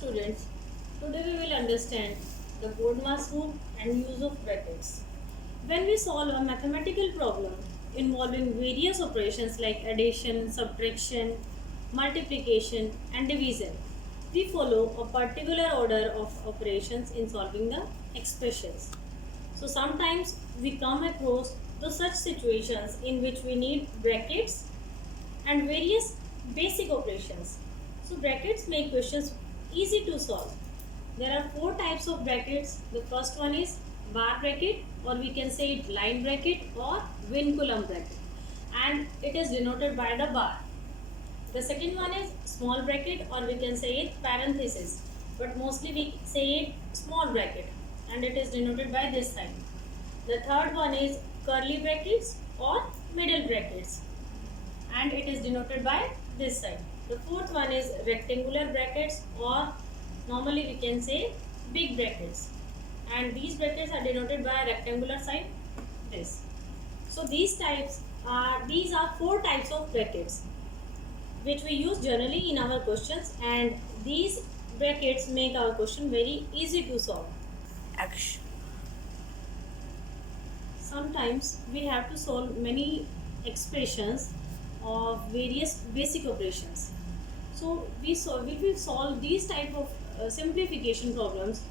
students, today we will understand the BODMAS rule and use of brackets. When we solve a mathematical problem involving various operations like addition, subtraction, multiplication and division, we follow a particular order of operations in solving the expressions. So sometimes we come across to such situations in which we need brackets and various basic operations. So brackets make questions easy to solve. There are four types of brackets. The first one is bar bracket, or we can say it line bracket or vinculum bracket, and it is denoted by the bar. The second one is small bracket, or we can say it parenthesis, but mostly we say it small bracket and it is denoted by this sign. The third one is curly brackets or middle brackets and it is denoted by this side. The fourth one is rectangular brackets, or normally we can say big brackets, and these brackets are denoted by a rectangular sign, this. So these are four types of brackets which we use generally in our questions, and these brackets make our question very easy to solve. Action. Sometimes we have to solve many expressions of various basic operations. So we will solve these type of simplification problems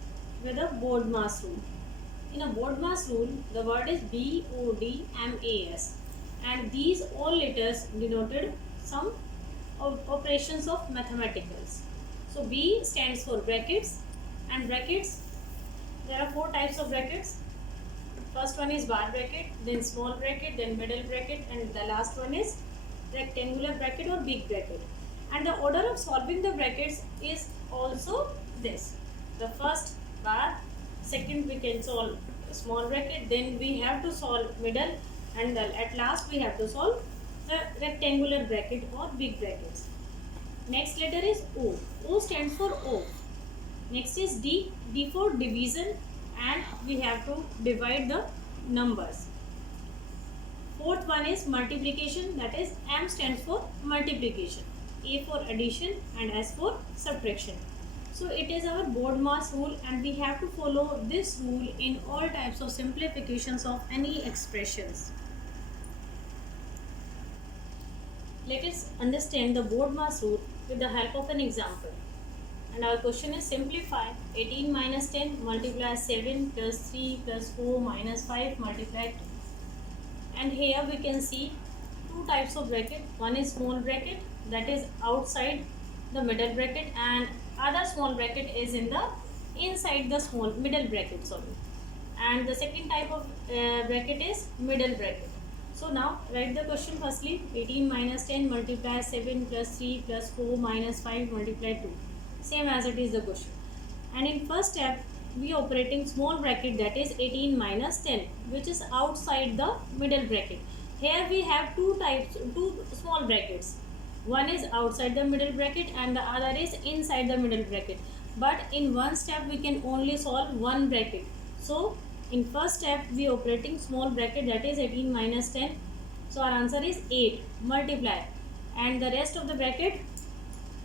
with a BODMAS rule. In a BODMAS rule, the word is BODMAS, and these all letters denoted some operations of mathematicals. So B stands for brackets, and brackets, there are four types of brackets. First one is bar bracket, then small bracket, then middle bracket, and the last one is rectangular bracket or big bracket. And the order of solving the brackets is also this. The first bar, second we can solve small bracket, then we have to solve middle, and at last we have to solve the rectangular bracket or big brackets. Next letter is O. O stands for O. Next is D. D for division, and we have to divide the numbers. Fourth one is multiplication, that is M stands for multiplication, A for addition, and S for subtraction. So it is our BODMAS rule, and we have to follow this rule in all types of simplifications of any expressions. Let us understand the BODMAS rule with the help of an example. And our question is simplify 18 minus 10 multiply 7 plus 3 plus 4 minus 5 multiply 2. And here we can see two types of bracket. One is small bracket, that is outside the middle bracket, and other small bracket is inside the small middle bracket, sorry. And the second type of bracket is middle bracket. So now write the question firstly. 18 minus 10 multiply 7 plus 3 plus 4 minus 5 multiply 2. Same as it is the question. And in first step we are operating small bracket, that is 18 minus 10, which is outside the middle bracket. Here we have two small brackets. One is outside the middle bracket and the other is inside the middle bracket. But in one step we can only solve one bracket. So in first step we are operating small bracket, that is 18 minus 10. So our answer is 8 multiply, and the rest of the bracket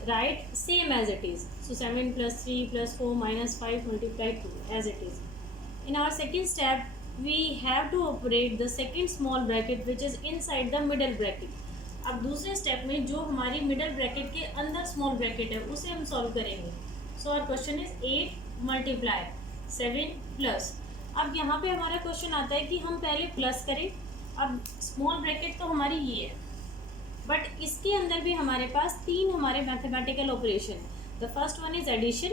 write same as it is. So 7 plus 3 plus 4 minus 5 multiply 2 as it is. In our second step we have to operate the second small bracket which is inside the middle bracket. अब दूसरे step में जो हमारी middle bracket के अंदर small bracket है उसे हम सॉल्व करेंगे. So our question is 8 multiply 7 plus. अब यहाँ पे हमारा क्वेश्चन आता है कि हम पहले प्लस करें. अब स्मॉल ब्रैकेट तो हमारी ये है, बट इसके अंदर भी हमारे पास तीन हमारे मैथमेटिकल ऑपरेशन है. The first one is addition,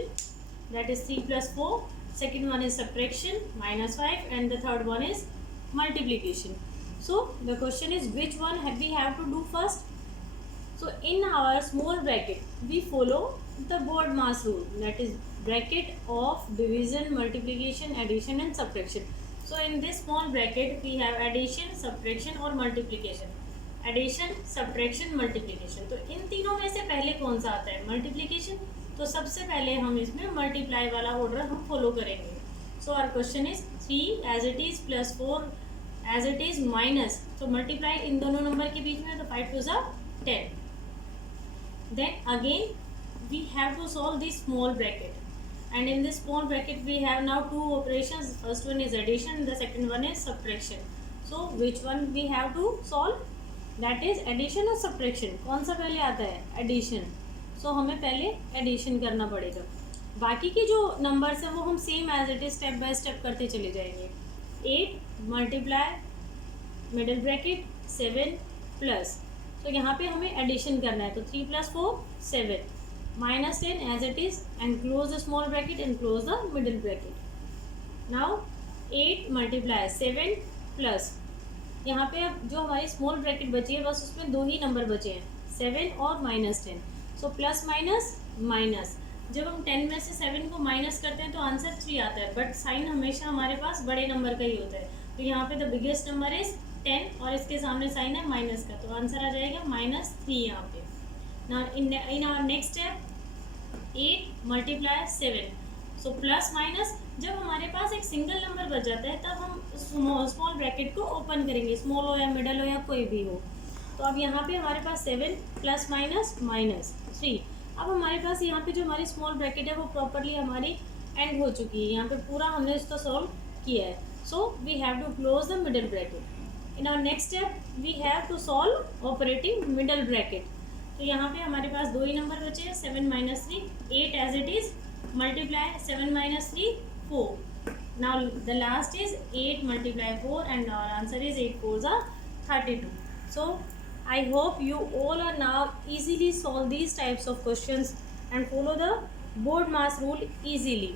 that is 3 plus 4. Second one is subtraction -5, and the third one is multiplication. So the question is which one we have to do first. So in our small bracket we follow the BODMAS rule, that is bracket of division, multiplication, addition and subtraction. So in this small bracket we have addition, subtraction और multiplication. Addition, subtraction, multiplication. तो इन तीनों में से पहले कौन सा आता है? मल्टीप्लिकेशन. तो सबसे पहले हम इसमें मल्टीप्लाई वाला ऑर्डर हम फॉलो करेंगे. So our question is 3 as it is plus 4 as it is minus. तो मल्टीप्लाई इन दोनों नंबर के बीच में, तो 5 2 10. Then again we have to solve this small bracket, and in this small bracket we have now two operations. First one is addition, the second one is subtraction. So which one we have to solve? That is addition or subtraction. कौन सा पहले आता है? addition. So हमें पहले addition करना पड़ेगा. बाकी के जो नंबर्स हैं वो हम same as it is step by step करते चले जाएंगे. 8 मल्टीप्लाई मिडिल ब्रैकेट 7 प्लस, तो यहाँ पे हमें एडिशन करना है, तो 3 + 4 7 minus 10 as it is and close the small bracket and close the middle bracket. Now 8 multiply 7 plus, यहाँ पे अब जो हमारी स्मॉल ब्रैकेट बची है बस उसमें दो ही नंबर बचे हैं, 7 और -10. सो प्लस माइनस माइनस, जब हम 10 में से 7 को माइनस करते हैं तो आंसर 3 आता है, बट साइन हमेशा हमारे पास बड़े नंबर का ही होता है. तो यहाँ पे द बिगेस्ट नंबर इज 10 और इसके सामने साइन है माइनस का, तो आंसर आ जाएगा -3 यहाँ पे. ना in our next step 8 multiply 7. So plus minus, जब हमारे पास एक सिंगल नंबर बच जाता है तब हम स्मॉल ब्रैकेट को ओपन करेंगे, स्मॉल हो या मिडल हो या कोई भी हो. तो अब यहाँ पे हमारे पास 7 प्लस माइनस -3. अब हमारे पास यहाँ पे जो हमारी स्मॉल ब्रैकेट है वो प्रॉपरली हमारी एंड हो चुकी है, यहाँ पे पूरा हमने इसको सॉल्व किया है. So we have to close the middle bracket. In our next step we have to solve operating middle bracket. तो यहाँ पे हमारे पास दो ही नंबर बचे हैं, 7 - 3 8 as it is multiply 7 - 3 4. Now the last is 8 multiply 4 and our answer is 8 4s are 32. So I hope you all are now easily solve these types of questions and follow the board mass rule easily.